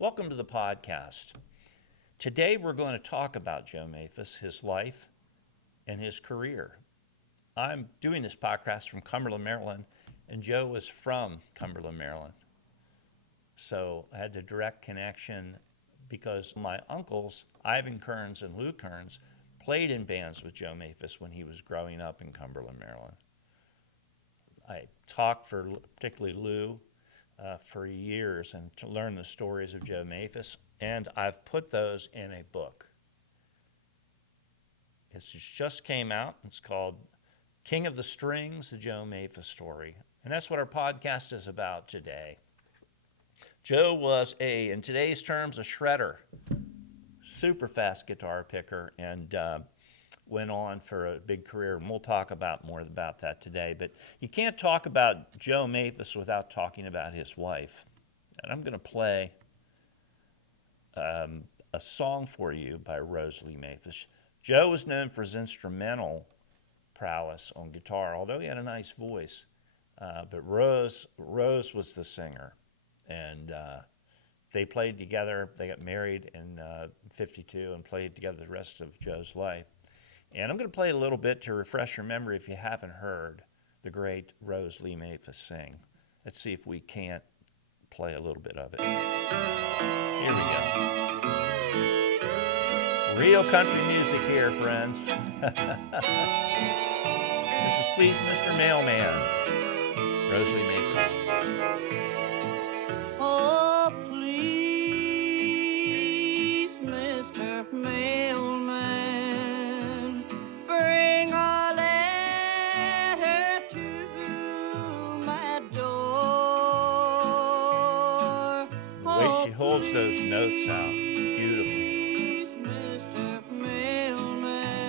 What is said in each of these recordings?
Welcome to the podcast. Today we're going to talk about Joe Maphis, his life, and his career. I'm doing this podcast from Cumberland, Maryland, and Joe was from Cumberland, Maryland. So I had the direct connection because my uncles, Ivan Kearns and Lou Kearns, played in bands with Joe Maphis when he was growing up in Cumberland, Maryland. I talked for particularly Lou for years and to learn the stories of Joe Maphis, and I've put those in a book. It just came out. It's called King of the Strings, the Joe Maphis Story, and that's what our podcast is about today. Joe was in today's terms, a shredder, super fast guitar picker, and went on for a big career, and we'll talk more about that today. But you can't talk about Joe Maphis without talking about his wife. And I'm going to play a song for you by Rose Lee Maphis. Joe was known for his instrumental prowess on guitar, although he had a nice voice. But Rose was the singer. And they played together. They got married in 52 and played together the rest of Joe's life. And I'm going to play a little bit to refresh your memory if you haven't heard the great Rose Lee Maphis sing. Let's see if we can't play a little bit of it. Here we go. Real country music here, friends. This is Please Mr. Mailman, Rose Lee Maphis. Oh, please, Mr. Mailman, bring a letter to my door. The way she holds those notes out, beautiful. Please, Mr. Mailman,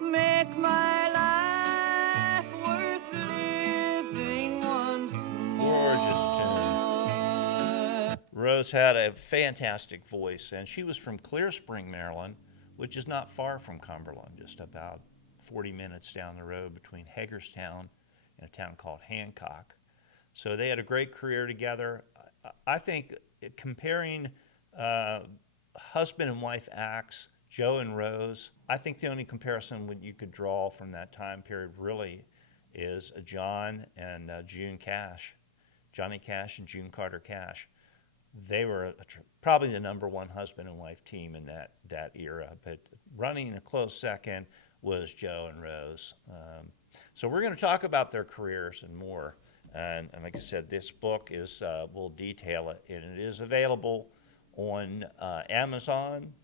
make my life worth living once more. Gorgeous tune. Rose had a fantastic voice, and she was from Clear Spring, Maryland, which is not far from Cumberland, just about 40 minutes down the road between Hagerstown and a town called Hancock. So they had a great career together. I think comparing husband and wife acts, Joe and Rose, I think the only comparison you could draw from that time period really is John and June Cash, Johnny Cash and June Carter Cash. They were probably the number one husband and wife team in that era, but running a close second was Joe and Rose. So we're going to talk about their careers and more. And like I said, this book will detail it, and it is available on Amazon,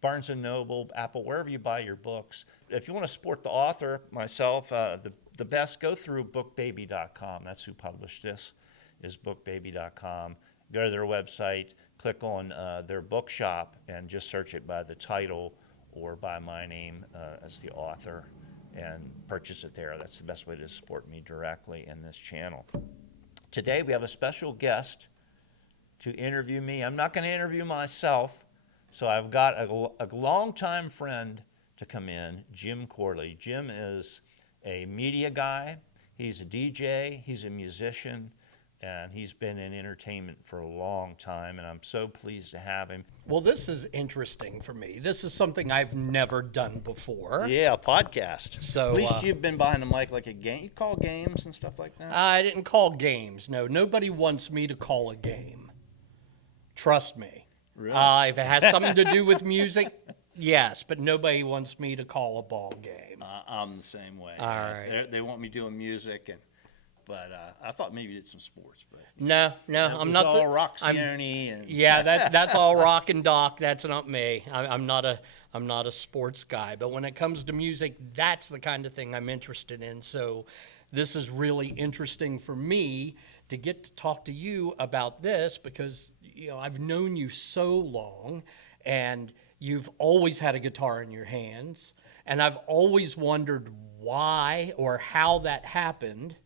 Barnes & Noble, Apple, wherever you buy your books. If you want to support the author, myself, the best, go through bookbaby.com. That's who published this, is bookbaby.com. Go to their website, click on their bookshop, and just search it by the title or by my name as the author, and purchase it there. That's the best way to support me directly in this channel. Today we have a special guest to interview me. I'm not going to interview myself, so I've got a longtime friend to come in, Jim Corley. Jim is a media guy. He's a DJ. He's a musician. And he's been in entertainment for a long time, and I'm so pleased to have him. Well, this is interesting for me. This is something I've never done before. Yeah, a podcast. So, at least you've been behind the mic like a game. You call games and stuff like that? I didn't call games. No, nobody wants me to call a game. Trust me. Really? If it has something to do with music, yes, but nobody wants me to call a ball game. I'm the same way. All right. They want me doing music, but I thought maybe you did some sports. But No, I'm not. All Roxioni and Yeah, that's all rock and doc. That's not me. I'm not a sports guy. But when it comes to music, that's the kind of thing I'm interested in. So this is really interesting for me to get to talk to you about this because I've known you so long, and you've always had a guitar in your hands, and I've always wondered why or how that happened.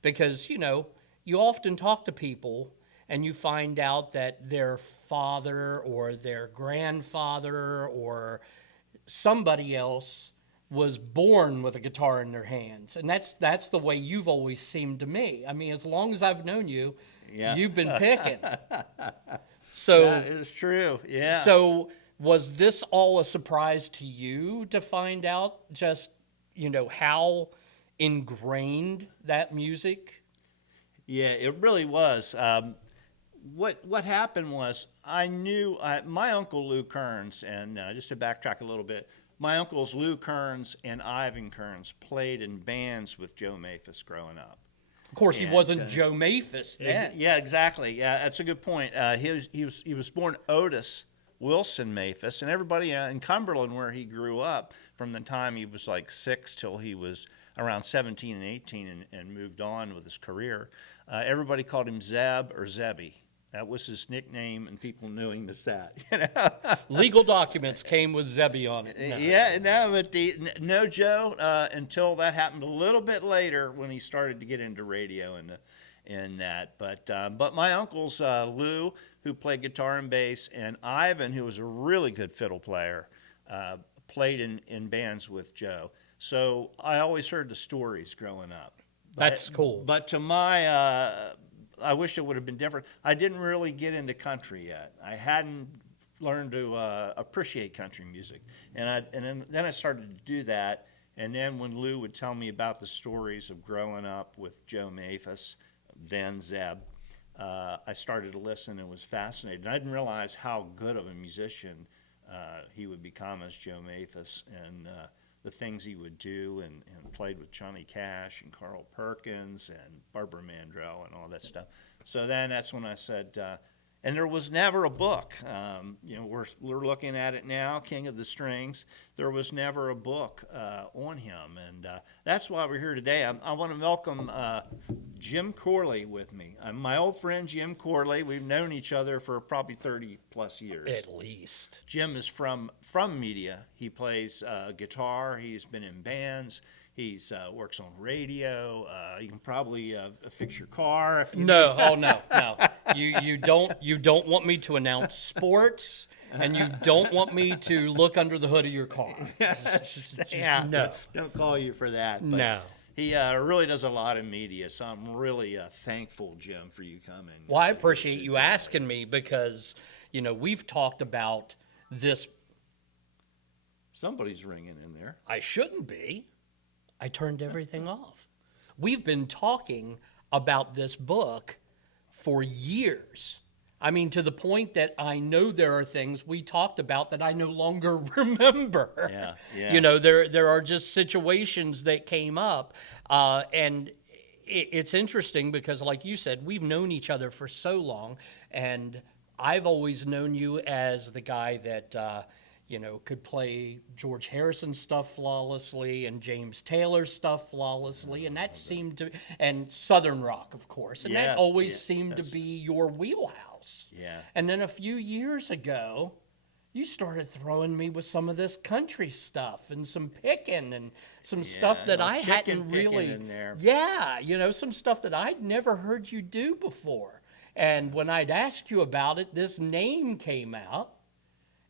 Because, you often talk to people and you find out that their father or their grandfather or somebody else was born with a guitar in their hands. And that's the way you've always seemed to me. I mean, as long as I've known you, Yeah. You've been picking. So That is true. Yeah. So was this all a surprise to you to find out just, how ingrained that music? Yeah, it really was. What happened was I knew my uncle Lou Kearns, and just to backtrack a little bit, my uncles Lou Kearns and Ivan Kearns played in bands with Joe Maphis growing up. Of course, he And, wasn't Joe Maphis then. Yeah, exactly. Yeah, that's a good point. He was born Otis Wilson Maphis, and everybody in Cumberland, where he grew up, from the time he was like 6 till he was around 17 and 18, and moved on with his career. Everybody called him Zeb or Zebby. That was his nickname, and people knew him as that. Legal documents came with Zebby on it. No. Yeah, no, but no Joe until that happened a little bit later when he started to get into radio and that. But my uncles Lou, who played guitar and bass, and Ivan, who was a really good fiddle player, played in bands with Joe. So I always heard the stories growing up. That's cool. But to my, I wish it would have been different. I didn't really get into country yet. I hadn't learned to appreciate country music, and then I started to do that. And then when Lou would tell me about the stories of growing up with Joe Maphis, then Zeb, I started to listen and was fascinated. And I didn't realize how good of a musician he would become as Joe Maphis, and the things he would do, and played with Johnny Cash and Carl Perkins and Barbara Mandrell and all that stuff. So then that's when I said, and there was never a book. We're looking at it now, King of the Strings. There was never a book on him, and that's why we're here today. I want to welcome Jim Corley with me. My old friend Jim Corley. We've known each other for probably 30 plus years. At least. Jim is from media. He plays guitar. He's been in bands. He's works on radio. You can probably fix your car if you No, oh no. You don't want me to announce sports, and you don't want me to look under the hood of your car. Just no. Don't call you for that. But No. He really does a lot of media, so I'm really thankful, Jim, for you coming. Well, I appreciate you asking me because, we've talked about this. Somebody's ringing in there. I shouldn't be. I turned everything off. We've been talking about this book for years. I mean, to the point that I know there are things we talked about that I no longer remember. Yeah. There are just situations that came up, and it's interesting because, like you said, we've known each other for so long, and I've always known you as the guy that could play George Harrison stuff flawlessly and James Taylor stuff flawlessly, and that seemed to, and Southern rock, of course, and that always seemed to be your wheelhouse. Yeah. And then a few years ago, you started throwing me with some of this country stuff and some picking and some stuff that I hadn't really, in there. Some stuff that I'd never heard you do before. And when I'd asked you about it, this name came out.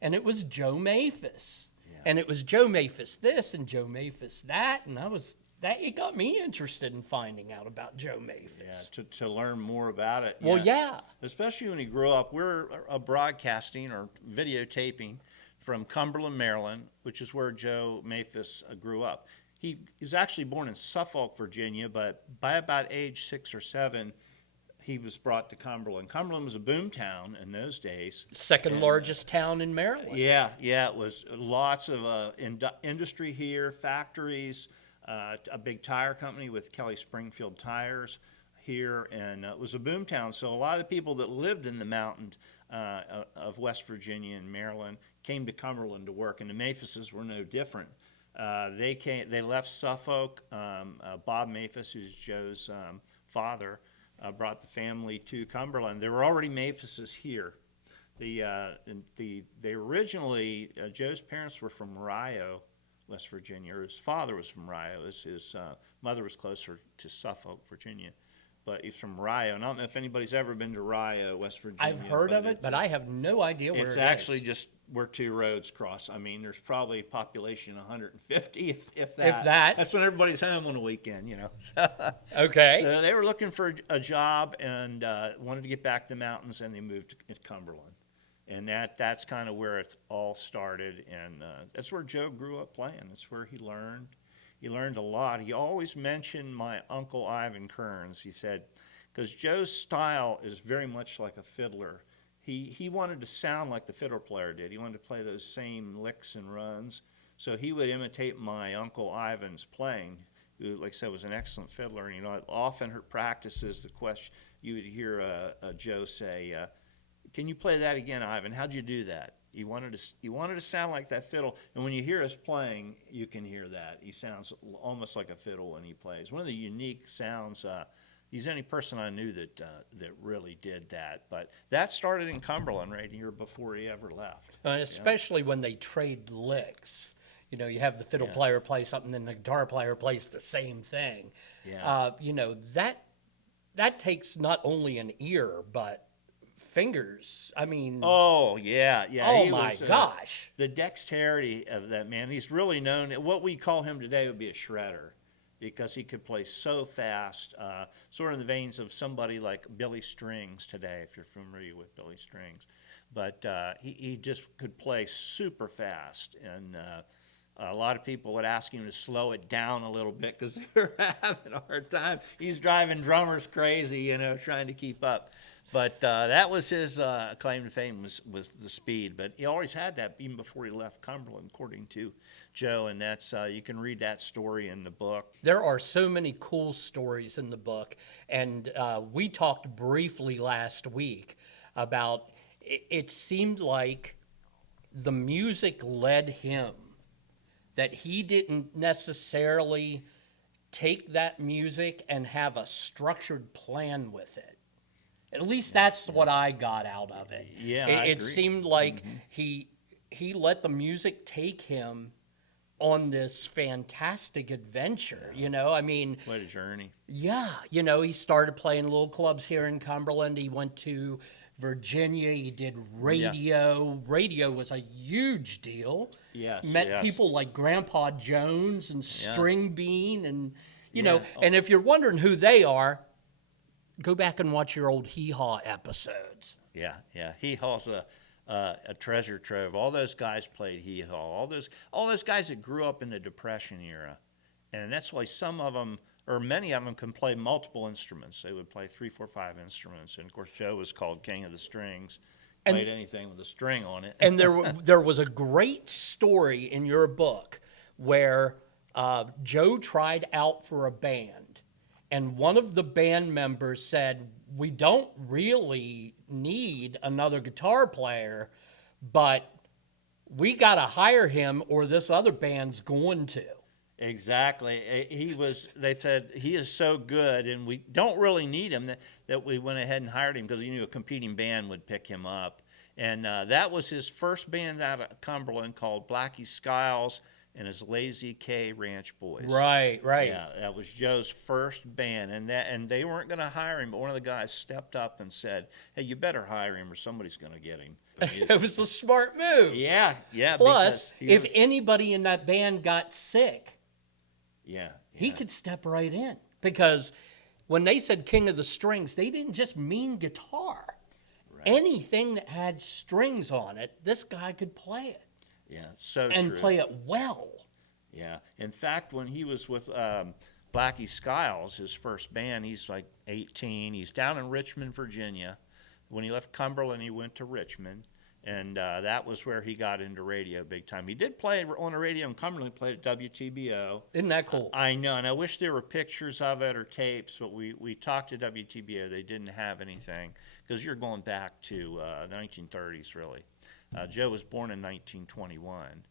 And it was Joe Maphis. Yeah. And it was Joe Maphis this and Joe Maphis that. And it got me interested in finding out about Joe Maphis. Yeah, to learn more about it. Well, yeah. Especially when he grew up. We're broadcasting or videotaping from Cumberland, Maryland, which is where Joe Maphis grew up. He was actually born in Suffolk, Virginia, but by about age 6 or 7, he was brought to Cumberland. Cumberland was a boom town in those days. Second largest town in Maryland. Yeah, it was lots of industry here, factories, a big tire company with Kelly Springfield Tires here, and it was a boom town. So a lot of the people that lived in the mountains of West Virginia and Maryland came to Cumberland to work, and the Maphises were no different. They left Suffolk. Bob Maphis, who's Joe's father, brought the family to Cumberland. There were already Maphises here. They originally, Joe's parents were from Rio, West Virginia. Or his father was from Rio. His mother was closer to Suffolk, Virginia. but he's from Rio. And I don't know if anybody's ever been to Rio, West Virginia. I've heard of it, but I have no idea where it is. It's actually just where two roads cross. I mean, there's probably a population of 150, if that. If that. That's when everybody's home on the weekend, you know. So, Okay. so they were looking for a job and wanted to get back to the mountains, and they moved to Cumberland. And that's kind of where it all started, and that's where Joe grew up playing. That's where he learned. He learned a lot. He always mentioned my Uncle Ivan Kearns. He said, because Joe's style is very much like a fiddler. He wanted to sound like the fiddle player did. He wanted to play those same licks and runs. So he would imitate my Uncle Ivan's playing, who, like I said, was an excellent fiddler. And, you know, often her practices, the question, you would hear Joe say, can you play that again, Ivan? How'd you do that? He wanted to sound like that fiddle, and when you hear us playing, you can hear that. He sounds almost like a fiddle when he plays. One of the unique sounds. He's the only person I knew that really did that. But that started in Cumberland right here before he ever left. Especially when they trade licks. You know, you have the fiddle player play something, then the guitar player plays the same thing. Yeah. You know, that takes not only an ear, but fingers. I mean, Oh, yeah. oh He my was, gosh. The dexterity of that man. He's really known. What we call him today would be a shredder, because he could play so fast, sort of in the veins of somebody like Billy Strings today, if you're familiar with Billy Strings. But he just could play super fast, and a lot of people would ask him to slow it down a little bit because they were having a hard time. He's driving drummers crazy, you know, trying to keep up. But that was his claim to fame, was the speed. But he always had that even before he left Cumberland, according to Joe. And that's you can read that story in the book. There are so many cool stories in the book. And we talked briefly last week about it seemed like the music led him, that he didn't necessarily take that music and have a structured plan with it. At least that's what I got out of it. Yeah, it I agree. seemed like he let the music take him on this fantastic adventure. You know, I mean, Quite a journey. yeah, you know, he started playing little clubs here in Cumberland. He went to Virginia. He did radio. Radio was a huge deal. Yes, Met yes. people like Grandpa Jones and String Bean, and you Yeah. know. And if you're wondering who they are, go back and watch your old Hee Haw episodes. Yeah. Hee Haw's a treasure trove. All those guys played hee haw. All those guys that grew up in the Depression era, and that's why some of them, or many of them, can play multiple instruments. They would play 3, 4, 5 instruments. And of course, Joe was called King of the Strings. Played anything with a string on it. And there was a great story in your book where Joe tried out for a band, and one of the band members said, "We don't really need another guitar player, but we got to hire him or this other band's going to." Exactly. They said, he is so good, and we don't really need him, that we went ahead and hired him because he knew a competing band would pick him up. And that was his first band out of Cumberland, called Blackie Skiles and his Lazy K Ranch Boys. Right. Yeah, that was Joe's first band, and they weren't going to hire him, but one of the guys stepped up and said, "Hey, you better hire him, or somebody's going to get him." It was a smart move. Yeah. Plus, because he if was- anybody in that band got sick, he yeah. could step right in. Because when they said King of the Strings, they didn't just mean guitar. Right. Anything that had strings on it, this guy could play it Yeah, so and true. play it well. Yeah. In fact, when he was with Blackie Skiles, his first band, he's like 18. He's down in Richmond, Virginia. When he left Cumberland, he went to Richmond, and that was where he got into radio big time. He did play on the radio in Cumberland. He played at WTBO. Isn't that cool? I know, and I wish there were pictures of it or tapes, but we talked to WTBO. They didn't have anything, because you're going back to the 1930s, really. Joe was born in 1921,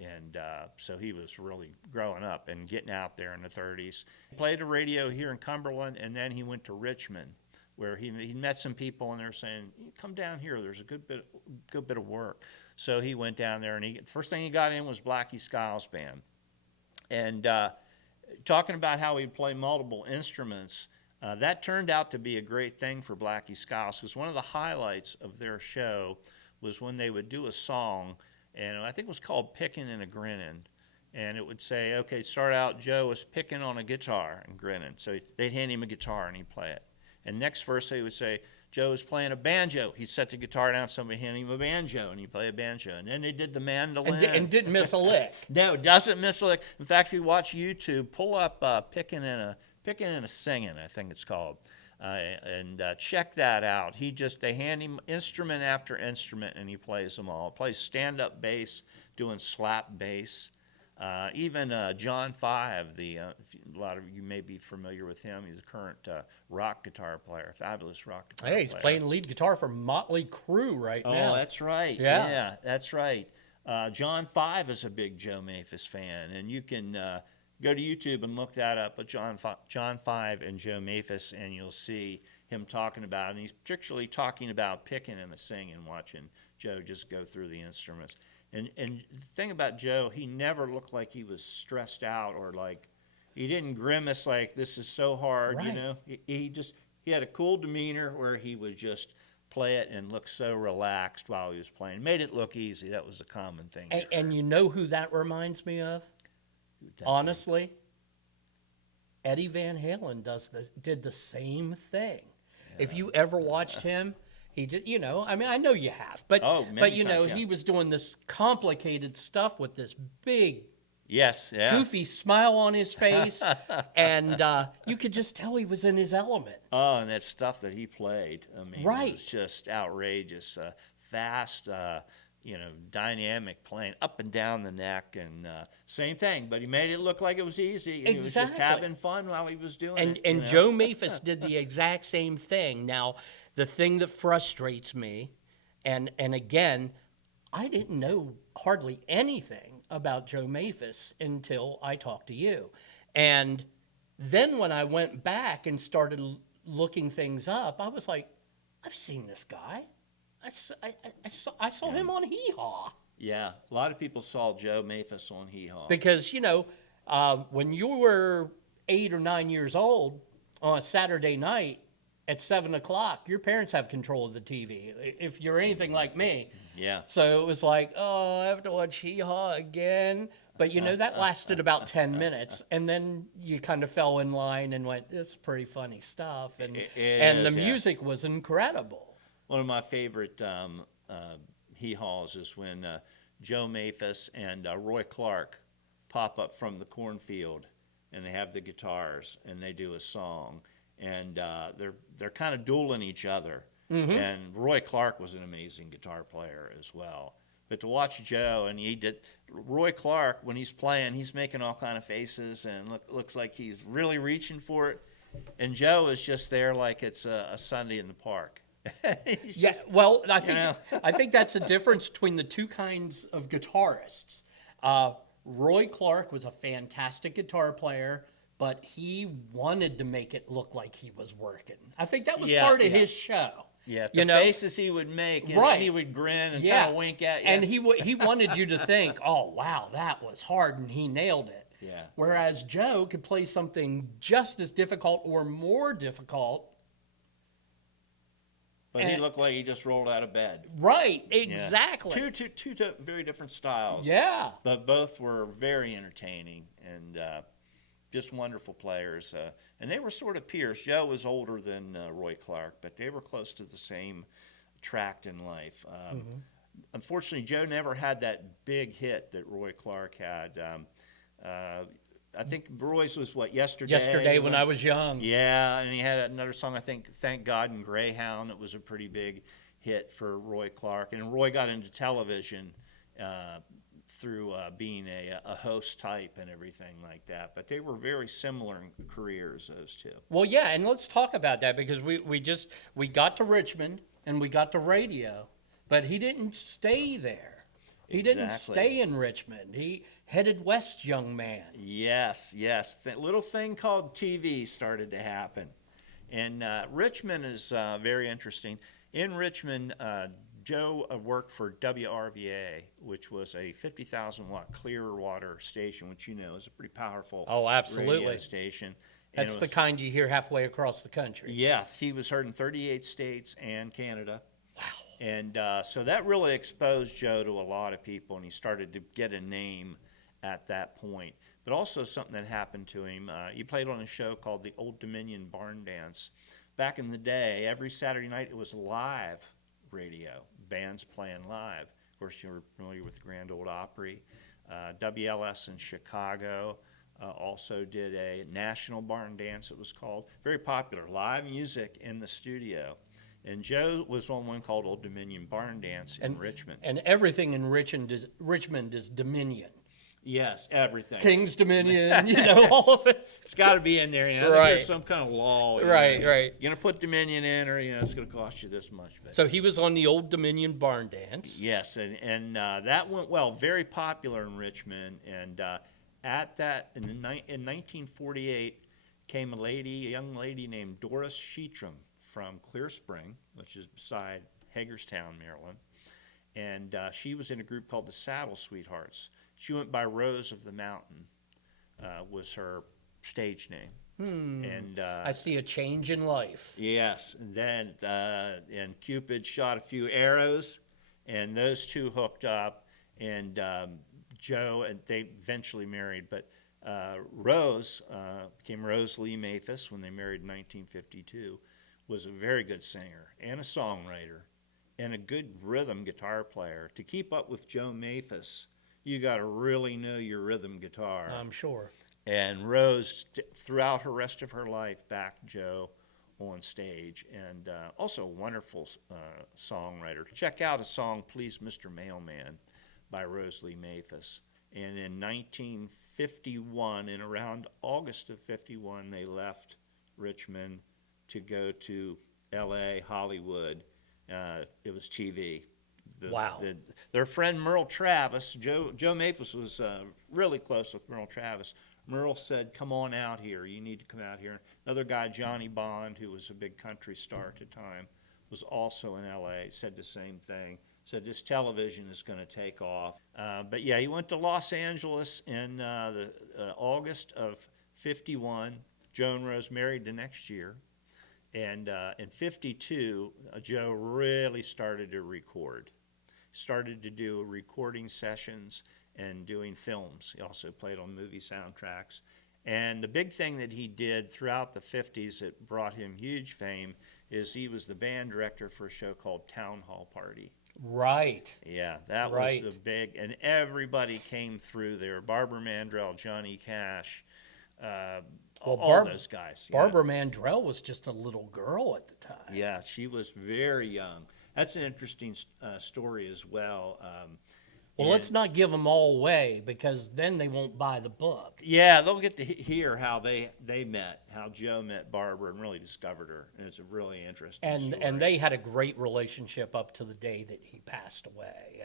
and so he was really growing up and getting out there in the 30s. He played the radio here in Cumberland, and then he went to Richmond, where he met some people, and they're saying, "Come down here. There's a good bit of work." So he went down there, and first thing he got in was Blackie Skiles' band. And talking about how he'd play multiple instruments, That turned out to be a great thing for Blackie Skiles, because one of the highlights of their show was when they would do a song, and I think it was called Pickin' and a Grinnin'. And it would say, okay, start out, Joe was picking on a guitar and grinning. So they'd hand him a guitar and he'd play it. And next verse they would say, Joe was playing a banjo. He'd set the guitar down, somebody handed him a banjo, and he'd play a banjo. And then they did the mandolin. And didn't miss a lick. No, doesn't miss a lick. In fact, if you watch YouTube, pull up Picking and a Singing, I think it's called. And check that out. They hand him instrument after instrument, and he plays them all. Plays stand-up bass, doing slap bass. Even John Five, a lot of you may be familiar with him. He's a current rock guitar player, fabulous rock guitar player. Hey, he's playing lead guitar for Motley Crue right now. Oh, that's right. Yeah, that's right. John Five is a big Joe Maphis fan, and you can go to YouTube and look that up. But John Five and Joe Maphis, and you'll see him talking about it. And he's particularly talking about picking and singing, watching Joe just go through the instruments. And the thing about Joe, he never looked like he was stressed out or like he didn't grimace like this is so hard, right. You know. He had a cool demeanor where he would just play it and look so relaxed while he was playing. Made it look easy. That was a common thing. And you know who that reminds me of? Honestly, Eddie Van Halen did the same thing. Yeah. If you ever watched him. He just, I mean, I know you have, but he was doing this complicated stuff with this big, goofy smile on his face, and you could just tell he was in his element. Oh, and that stuff that he played, I mean, right. It was just outrageous, fast, dynamic playing up and down the neck, and same thing, but he made it look like it was easy, and he was just having fun while he was doing it. And Joe Maphis did the exact same thing. Now, the thing that frustrates me, and again, I didn't know hardly anything about Joe Maphis until I talked to you. And then when I went back and started looking things up, I was like, I've seen this guy. I saw him on Hee Haw. Yeah, a lot of people saw Joe Maphis on Hee Haw. Because, when you were 8 or 9 years old on a Saturday night, at 7 o'clock, your parents have control of the TV, if you're anything like me. Yeah. So it was like, I have to watch Hee Haw again. But, that lasted about 10 minutes. And then you kind of fell in line and went, this is pretty funny stuff. And the music was incredible. One of my favorite Hee Haws is when Joe Maphis and Roy Clark pop up from the cornfield, and they have the guitars, and they do a song. And they're kind of dueling each other. Mm-hmm. And Roy Clark was an amazing guitar player as well. But to watch Joe, and Roy Clark, when he's playing, he's making all kind of faces and looks like he's really reaching for it. And Joe is just there like it's a Sunday in the park. I think that's the difference between the two kinds of guitarists. Roy Clark was a fantastic guitar player, but he wanted to make it look like he was working. I think that was part of his show. Yeah, the faces he would make, and he would grin and kind of wink at you. And he wanted you to think, oh, wow, that was hard, and he nailed it. Yeah. Whereas Joe could play something just as difficult or more difficult. But he looked like he just rolled out of bed. Right, exactly. Yeah. Two very different styles. Yeah. But both were very entertaining and just wonderful players. And they were sort of peers. Joe was older than Roy Clark, but they were close to the same tract in life. Unfortunately, Joe never had that big hit that Roy Clark had. I think Roy's was, Yesterday? Yesterday when I was young. Yeah, and he had another song, I think, Thank God and Greyhound. It was a pretty big hit for Roy Clark. And Roy got into television through being a host type and everything like that. But they were very similar in careers, those two. Well, yeah, and let's talk about that because we got to Richmond and we got to radio, but he didn't stay there. He didn't stay in Richmond. He headed west, young man. Yes. That little thing called TV started to happen. And Richmond is very interesting. In Richmond, Joe worked for WRVA, which was a 50,000 watt clear water station, which is a pretty powerful radio station. And That's it the was- kind you hear halfway across the country. Yeah, he was heard in 38 states and Canada. Wow. And so that really exposed Joe to a lot of people, and he started to get a name at that point. But also something that happened to him, he played on a show called the Old Dominion Barn Dance. Back in the day, every Saturday night it was live radio, bands playing live. Of course, you're familiar with Grand Ole Opry. WLS in Chicago also did a national barn dance, it was called. Very popular, live music in the studio. And Joe was on one called Old Dominion Barn Dance in Richmond. And everything in Richmond is Dominion. Yes, everything. King's Dominion, all of it. It's got to be in there. I think Right. there's some kind of law. Right. You're going to put Dominion in, or it's going to cost you this much. But So he was on the Old Dominion Barn Dance. yes, and that went well. Very popular in Richmond. And at that, in 1948, came a young lady named Doris Sheetram from Clear Spring, which is beside Hagerstown, Maryland. And she was in a group called the Saddle Sweethearts. She went by Rose of the Mountain, was her stage name. And I see a change in life. yes, and then and Cupid shot a few arrows, and those two hooked up, and Joe, and they eventually married. But Rose became Rose Lee Maphis when they married in 1952. Was a very good singer and a songwriter, and a good rhythm guitar player. To keep up with Joe Maphis, you got to really know your rhythm guitar. I'm sure. And Rose, throughout her rest of her life, backed Joe on stage, and also a wonderful songwriter. Check out a song, Please Mr. Mailman, by Rose Lee Maphis. And in 1951, in around August of 51, they left Richmond to go to L.A., Hollywood. It was TV. Wow. Their friend Merle Travis, Joe Maphis was really close with Merle Travis. Merle said, come on out here. You need to come out here. Another guy, Johnny Bond, who was a big country star at the time, was also in L.A., said the same thing. Said this television is going to take off. But yeah, he went to Los Angeles in August of 51. Joe and Rose married the next year. And in 52, Joe really started to record. Started to do recording sessions and doing films. He also played on movie soundtracks. And the big thing that he did throughout the 50s that brought him huge fame is he was the band director for a show called Town Hall Party. Right. Yeah, that Right. was the big, and everybody came through there. Barbara Mandrell, Johnny Cash, all those guys. yeah. Barbara Mandrell was just a little girl at the time. Yeah, she was very young. That's an interesting story as well. Well, let's not give them all away because then they won't buy the book. Yeah, they'll get to hear how they met, how Joe met Barbara and really discovered her, and it's a really interesting story. And they had a great relationship up to the day that he passed away,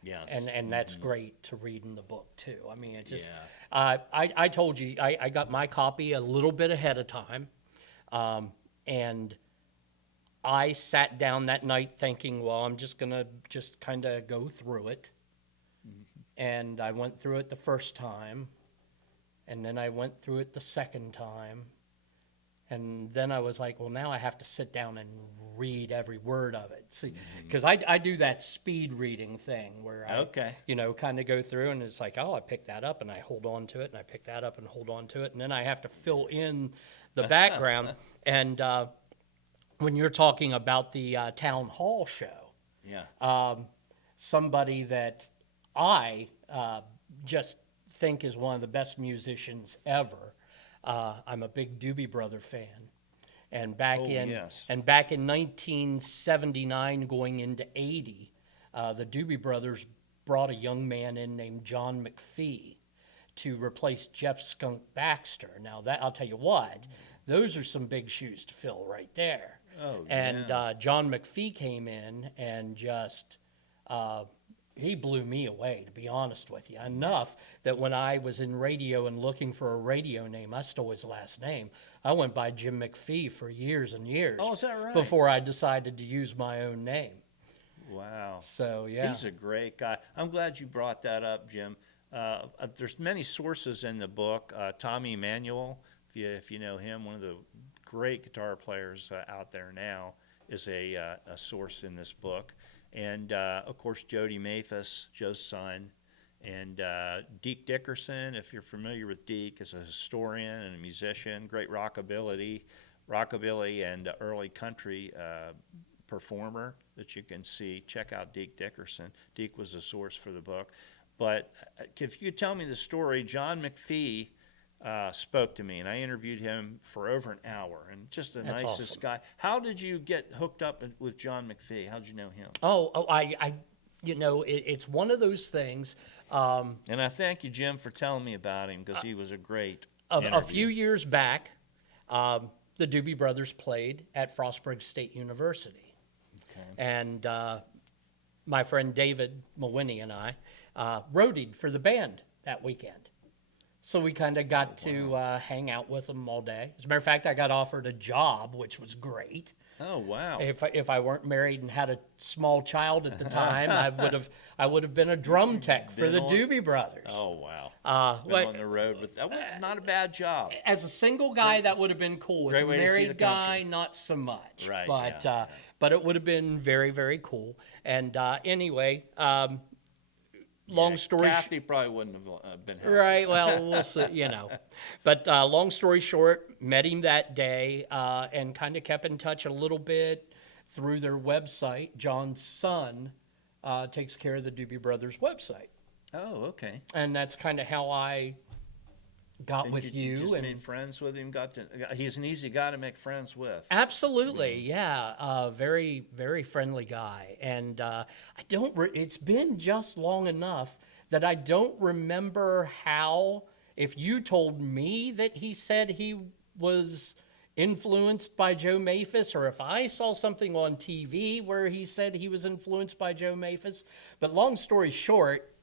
yes. and that's great to read in the book too. I mean, it just Yeah. I told you I got my copy a little bit ahead of time, and I sat down that night thinking, well, I'm just gonna just kind of go through it. And I went through it the first time, and then I went through it the second time, and then I was like, well, now I have to sit down and read every word of it. See, because I do that speed reading thing where I, Okay. kind of go through, and it's like, oh, I pick that up, and I hold on to it, and I pick that up and hold on to it, and then I have to fill in the background. And when you're talking about the town hall show, Yeah. somebody that I just think is one of the best musicians ever. I'm a big Doobie Brother fan, and back in yes. 1979, going into '80, the Doobie Brothers brought a young man in named John McPhee to replace Jeff Skunk Baxter. Now that I'll tell you what, those are some big shoes to fill right there. Oh, And yeah. John McPhee came in and just he blew me away, to be honest with you. Enough that when I was in radio and looking for a radio name, I stole his last name. I went by Jim McPhee for years and years. Oh, is that right? Before I decided to use my own name. Wow. So yeah. He's a great guy. I'm glad you brought that up, Jim. There's many sources in the book. Tommy Emmanuel, if if you know him, one of the great guitar players out there now, is a source in this book. And, of course, Joe Maphis, Joe's son, and Deke Dickerson, if you're familiar with Deke, is a historian and a musician, great rockabilly and early country performer that you can see. Check out Deke Dickerson. Deke was the source for the book. But if you could tell me the story, John McPhee spoke to me, and I interviewed him for over an hour, and just the That's nicest awesome. guy. How did you get hooked up with John McPhee? How did you know him? It's one of those things. And I thank you, Jim, for telling me about him, because he was a great A interview. few years back, the Doobie Brothers played at Frostburg State University. Okay. And my friend David Mawhinney and I roadied for the band that weekend. So we kind of got to hang out with them all day. As a matter of fact, I got offered a job, which was great. Oh, wow. If I weren't married and had a small child at the time, I would have been a drum tech for the Doobie Brothers. Oh, wow. Been But on the road with that was not a bad job. as a single guy, that would have been cool. As Great a way to see the married guy, country. not so much. Right, But yeah. but it would have been very, very cool. And anyway, long story. Kathy probably wouldn't have been happy. Right. Well, we'll see. But long story short, met him that day and kind of kept in touch a little bit through their website. John's son takes care of the Doobie Brothers website, Oh, okay. and that's kind of how I got And with you you. just And made friends with him. He's an easy guy to make friends with. absolutely, yeah, very, very friendly guy. And I don't. It's been just long enough that I don't remember how. If you told me that he said he was influenced by Joe Maphis, or if I saw something on TV where he said he was influenced by Joe Maphis. But long story short,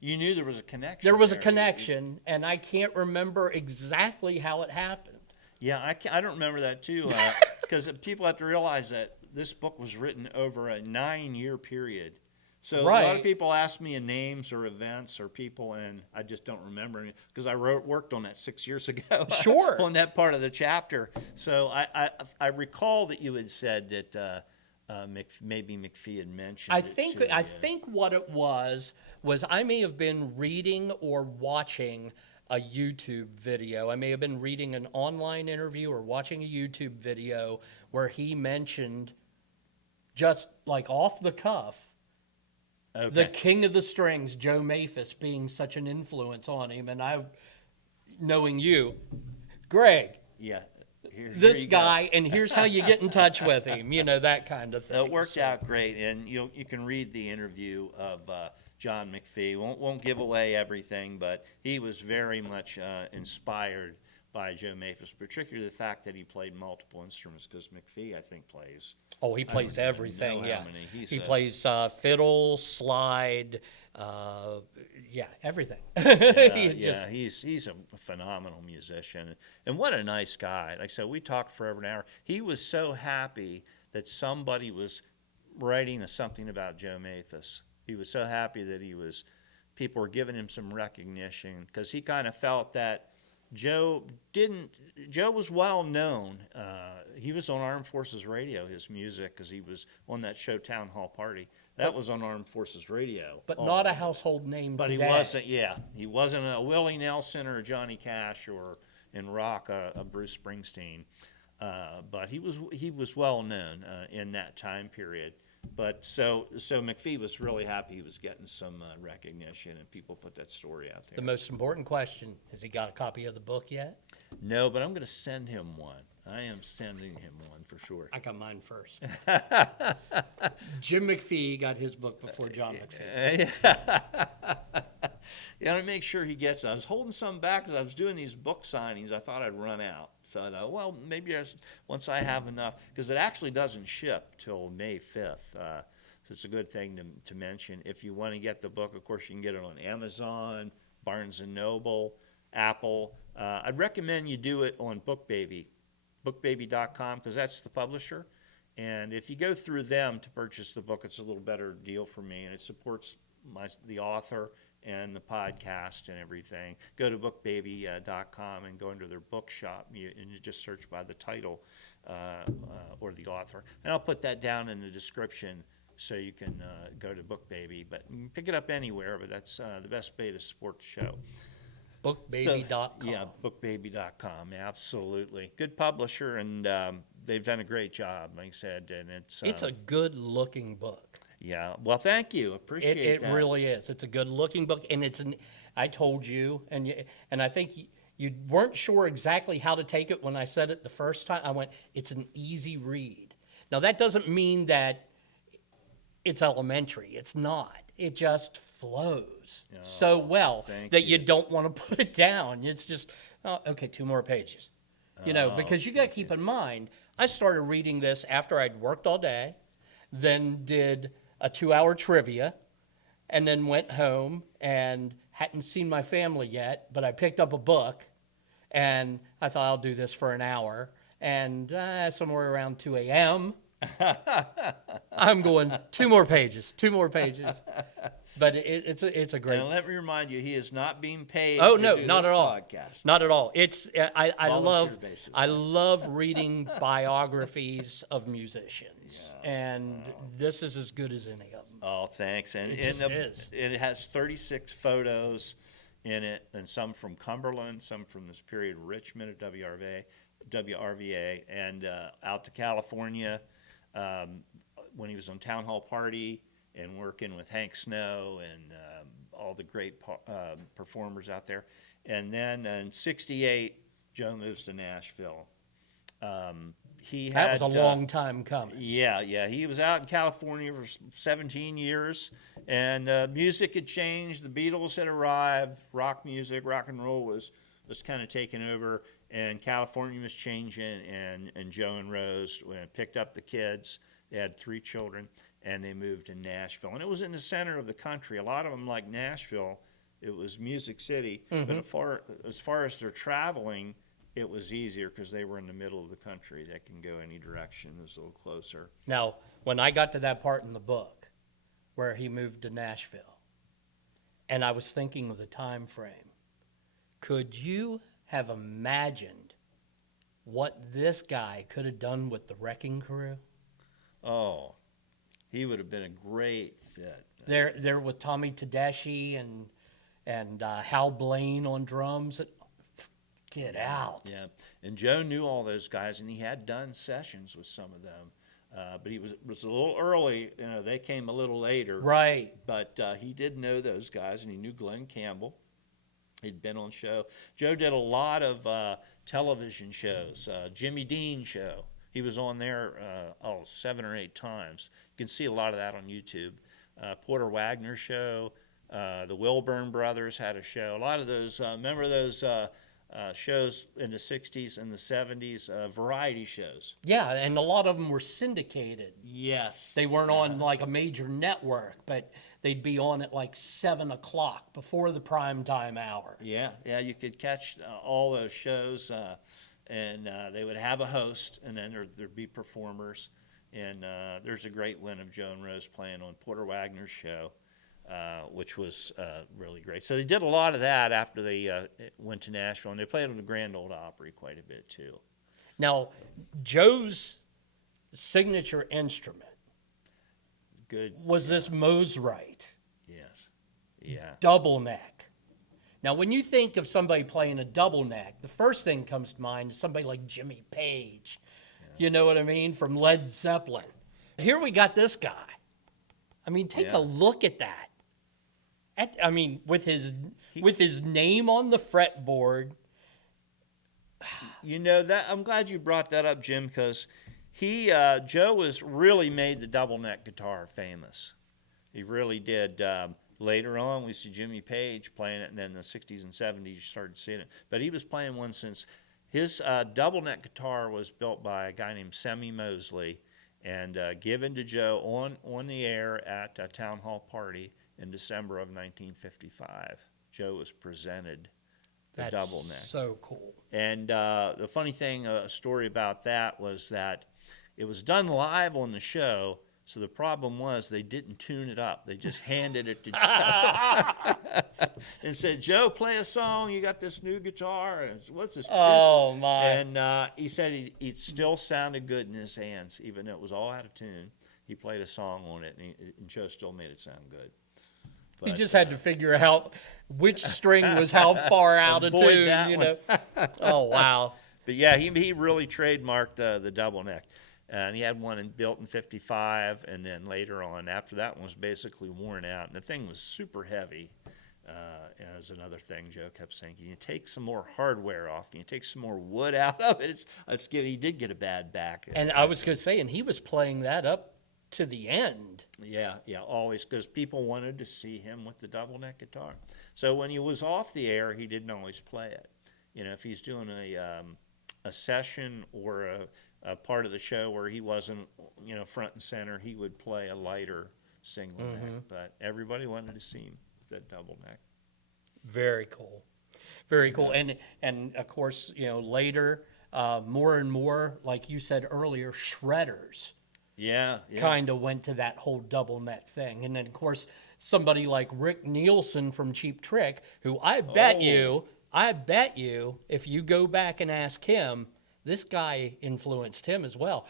You knew there was a connection. there was a there. connection, and I can't remember exactly how it happened. Yeah, I don't remember that too, because people have to realize that this book was written over a 9-year period. So a lot of Right. people ask me in names or events or people, and I just don't remember any, because I worked on that 6 years ago. Sure. On that part of the chapter. So I recall that you had said that maybe McPhee had mentioned. I it think to I you. think what it was I may have been reading or watching a YouTube video. I may have been reading an online interview or watching a YouTube video where he mentioned, just like off the cuff, Okay. the king of the strings, Joe Maphis, being such an influence on him. And I, knowing you, Greg, Yeah. Here this you go. guy, and here's how you get in touch with him, that kind of thing. It worked So- out great, and you can read the interview of John McPhee. Won't give away everything, but he was very much inspired by Joe Maphis, particularly the fact that he played multiple instruments, because McPhee, I think, plays. Oh, he plays don't even everything. know Yeah, how many. He's he a- plays fiddle, slide, everything. He just- He's a phenomenal musician, and what a nice guy. Like I said, we talked for over an hour. He was so happy that somebody was writing something about Joe Maphis. He was so happy that people were giving him some recognition, because he kind of felt that Joe was well known. He was on Armed Forces Radio, his music, because he was on that show Town Hall Party. That was on Armed Forces Radio. but all not a over. household name But today. he wasn't a Willie Nelson or a Johnny Cash or in rock a Bruce Springsteen. But he was well known in that time period. But so McPhee was really happy he was getting some recognition, and people put that story out there. The most important question: has he got a copy of the book yet? No, but I'm going to send him one. I am sending him one for sure. I got mine first. Jim McPhee got his book before John McPhee. Yeah, to make sure he gets it. I was holding some back because I was doing these book signings. I thought I'd run out. So I thought, well, maybe once I have enough, because it actually doesn't ship till May 5th. So it's a good thing to mention. If you want to get the book, of course, you can get it on Amazon, Barnes & Noble, Apple. I'd recommend you do it on BookBaby, bookbaby.com, because that's the publisher. And if you go through them to purchase the book, it's a little better deal for me, and it supports the author and the podcast and everything. Go to bookbaby.com and go into their bookshop, and you just search by the title or the author. And I'll put that down in the description so you can go to BookBaby. But you can pick it up anywhere, but that's the best way to support the show. Bookbaby.com. Yeah, bookbaby.com, absolutely. Good publisher, and they've done a great job, like I said. And It's a good-looking book. Yeah, well, thank you. Appreciate It that. really is. It's a good-looking book, and I told you, and I think you weren't sure exactly how to take it when I said it the first time. I went, it's an easy read. Now, that doesn't mean that it's elementary. It's not. It just flows so well that you don't want to put it down. It's just, oh, okay, 2 more pages. Because you got to keep in mind, I started reading this after I'd worked all day, then did a 2-hour trivia, and then went home and hadn't seen my family yet, but I picked up a book, and I thought I'll do this for an hour, and somewhere around 2 a.m., I'm going 2 more pages. But it's a great. And let me remind you, he is not being paid. Oh to no, do not this at all. podcast. Not at all. It's Volunteer basis. I love reading biographies of musicians, and this is as good as any of them. Oh, thanks. And It just is. It has 36 photos in it, and some from Cumberland, some from this period of Richmond at WRVA, and out to California when he was on Town Hall Party and working with Hank Snow and all the great performers out there. And then in '68, Joe moves to Nashville. That was a long time coming. Yeah. He was out in California for 17 years, and music had changed. The Beatles had arrived. Rock music, rock and roll was kind of taking over, and California was changing. And Joe and Rose picked up the kids. They had 3 children, and they moved to Nashville. And it was in the center of the country. A lot of them, like Nashville, it was Music City. But as far as their traveling, it was easier because they were in the middle of the country. They can go any direction. It was a little closer. Now, when I got to that part in the book where he moved to Nashville, and I was thinking of the time frame, could you have imagined what this guy could have done with the Wrecking Crew? Oh, he would have been a great fit. There with Tommy Tedeschi and Hal Blaine on drums. Get out. Yeah, and Joe knew all those guys, and he had done sessions with some of them. But he was a little early. They came a little later. Right. But he did know those guys, and he knew Glenn Campbell. He'd been on show. Joe did a lot of television shows. Jimmy Dean show. He was on there 7 or 8 times. You can see a lot of that on YouTube. Porter Wagner show. The Wilburn brothers had a show. A lot of those. Remember those shows in the 60s and the 70s? Variety shows. Yeah, and a lot of them were syndicated. Yes. They weren't on like a major network, but they'd be on at like 7 o'clock before the prime time hour. Yeah, you could catch all those shows, and they would have a host, and then there'd be performers. And there's a great one of Joe and Rose playing on Porter Wagner's show, which was really great. So they did a lot of that after they went to Nashville, and they played on the Grand Ole Opry quite a bit too. Now, Joe's signature instrument was this Mosrite. Yes. Yeah. Double neck. Now, when you think of somebody playing a double neck, the first thing comes to mind is somebody like Jimmy Page. You know what I mean? From Led Zeppelin. Here we got this guy. I mean, take a look at that. With his name on the fretboard. I'm glad you brought that up, Jim, because Joe was really made the double neck guitar famous. He really did. Later on, we see Jimmy Page playing it, and then in the 60s and 70s, you started seeing it. But he was playing one since his double neck guitar was built by a guy named Semmy Mosley and given to Joe on the air at a town hall party in December of 1955. Joe was presented the double neck. That's so cool. And the funny thing, a story about that was that it was done live on the show, So the problem was they didn't tune it up. They just handed it to Joe and said, "Joe, play a song. You got this new guitar. And what's this?" Oh, my. And he said it still sounded good in his hands, even though it was all out of tune. He played a song on it, and Joe still made it sound good. He But, just had to figure out which string was how far out of Avoid tune, that you one. know. Oh, wow. But yeah, he really trademarked the double neck. And he had one built in 55, and then later on, after that one was basically worn out. And the thing was super heavy. And it was another thing Joe kept saying, can you take some more hardware off? Can you take some more wood out of it? He did get a bad back. And I was going to say, and he was playing that up to the end. Yeah, always, because people wanted to see him with the double neck guitar. So when he was off the air, he didn't always play it. You know, if he's doing a session or a part of the show where he wasn't, you know, front and center, he would play a lighter single neck. But everybody wanted to see him with that double neck. Very cool. Very cool. And of course, you know, later, more and more, like you said earlier, shredders Yeah. kind of went to that whole double neck thing. And then, of course, somebody like Rick Nielsen from Cheap Trick, who I bet you, if you go back and ask him, this guy influenced him as well.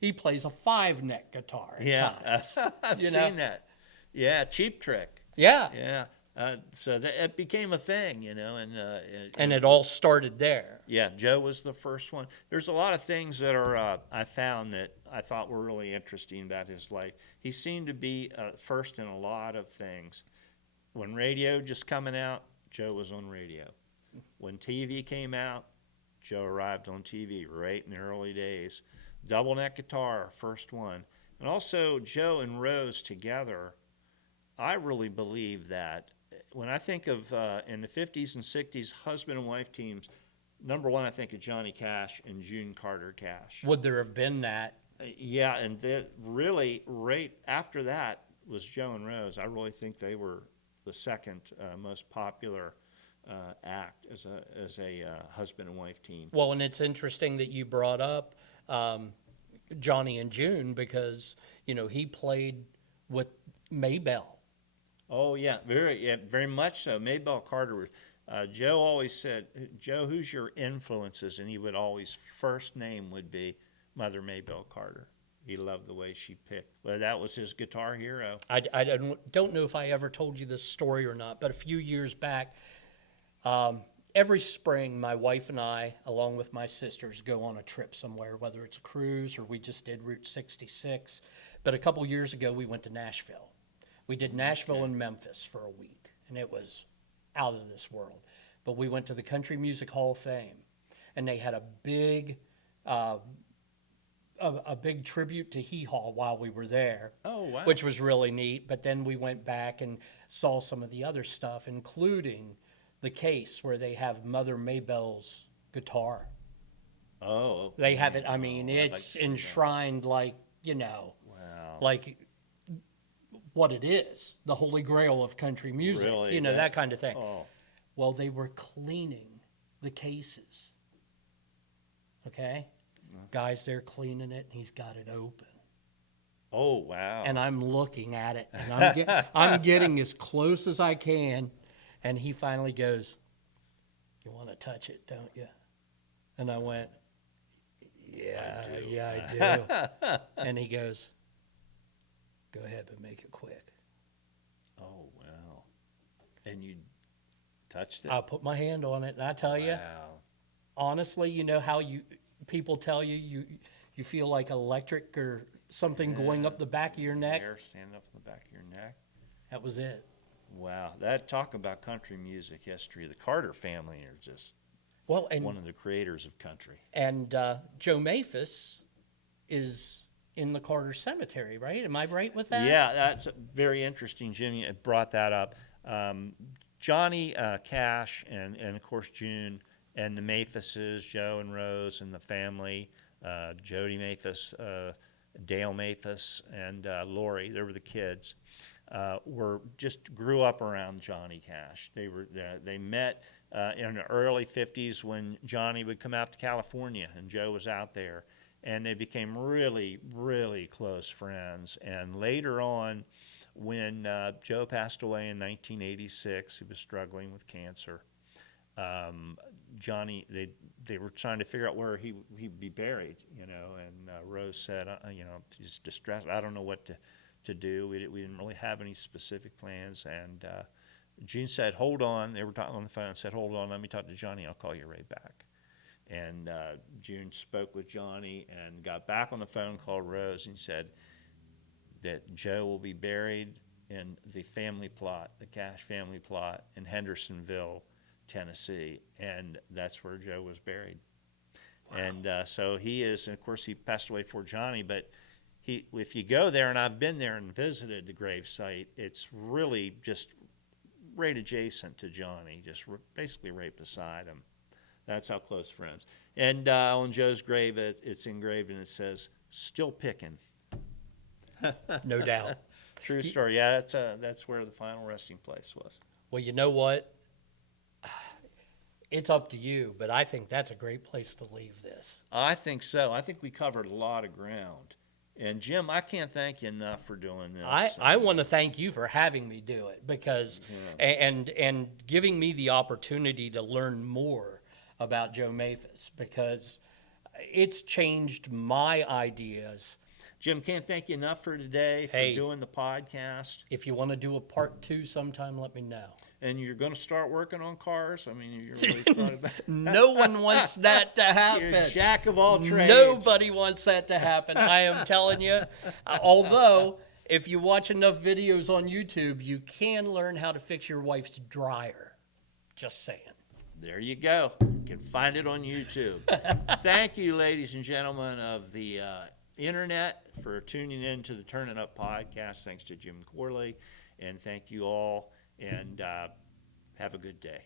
He plays a 5-neck guitar at times, I've you know? seen that. Yeah, Cheap Trick. Yeah. Yeah. So it became a thing, you know, And it all started there. Yeah, Joe was the first one. There's a lot of things that are I found that I thought were really interesting about his life. He seemed to be first in a lot of things. When radio just coming out, Joe was on radio. When TV came out, Joe arrived on TV right in the early days. Double neck guitar, first one. And also Joe and Rose together, I really believe that when I think of in the 50s and 60s husband and wife teams, number one, I think of Johnny Cash and June Carter Cash. Would there have been that? Yeah, and really right after that was Joe and Rose. I really think they were the second most popular act as a husband and wife team. Well, and it's interesting that you brought up Johnny and June because, you know, he played with Maybelle. Oh yeah, very much so. Maybelle Carter was. Joe always said, "Joe, who's your influences?" And he would always first name would be Mother Maybelle Carter. He loved the way she picked. Well, that was his guitar hero. I don't know if I ever told you this story or not, but a few years back, every spring, my wife and I, along with my sisters, go on a trip somewhere, whether it's a cruise or we just did Route 66. But a couple years ago, we went to Nashville. We did Nashville and Memphis for a week, and it was out of this world. But we went to the Country Music Hall of Fame, and they had a big tribute to Hee Haw while we were there. Oh, wow. Which was really neat. But then we went back and saw some of the other stuff, including the case where they have Mother Maybelle's guitar. Oh. They have it. I mean, I'd like to it's see that. enshrined like, you know, Wow. like what it is, the holy grail of country music, Really? you know, that kind of thing. Oh. Well, they were cleaning the cases. Okay? Guy's there cleaning it, and he's got it open. Oh, wow. And I'm looking at it, and I'm getting as close as I can, and he finally goes, "You want to touch it, don't you?" And I went, "Yeah, I do." And he goes, "Go ahead, but make it quick." Oh, wow. And you touched it? I put my hand on it, and I tell you, Wow. honestly, you know how people tell you feel like electric or something going up the back of your neck? Hair standing up in the back of your neck. That was it. Wow. Talk about country music history. The Carter family are just Well, and one of the creators of country. And Joe Maphis is in the Carter Cemetery, right? Am I right with that? Yeah, that's very interesting, Jimmy. It brought that up. Johnny Cash and of course June and the Maphises, Joe and Rose and the family, Jody Maphis, Dale Maphis, and Lori. They were the kids. Grew up around Johnny Cash. They met in the early 50s when Johnny would come out to California and Joe was out there. And they became really, really close friends. And later on, when Joe passed away in 1986, he was struggling with cancer. Johnny, they were trying to figure out where he'd be buried, you know, and Rose said, you know, she's distressed. I don't know what to do. We didn't really have any specific plans. And June said, hold on. They were talking on the phone and said, hold on, let me talk to Johnny. I'll call you right back. And June spoke with Johnny and got back on the phone, called Rose, and said that Joe will be buried in the family plot, the Cash family plot in Hendersonville, Tennessee. And that's where Joe was buried. Wow. And so he is, and of course he passed away before Johnny, but if you go there, and I've been there and visited the gravesite, it's really just right adjacent to Johnny, just basically right beside him. That's how close friends. And on Joe's grave, it's engraved and it says, "Still picking." No doubt. True story. Yeah, that's where the final resting place was. Well, you know what? It's up to you, but I think that's a great place to leave this. I think so. I think we covered a lot of ground. And Jim, I can't thank you enough for doing this. I want to thank you for having me do it, because and giving me the opportunity to learn more about Joe Maphis, because it's changed my ideas. Jim, can't thank you enough for today, for doing the podcast. If you want to do a part 2 sometime, let me know. And you're going to start working on cars? I mean, you're really thought about it. No one wants that to happen. You're a jack of all trades. Nobody wants that to happen. I am telling you. Although, if you watch enough videos on YouTube, you can learn how to fix your wife's dryer. Just saying. There you go. You can find it on YouTube. Thank you, ladies and gentlemen of the internet, for tuning in to the Turn It Up podcast. Thanks to Jim Corley. And thank you all. And have a good day.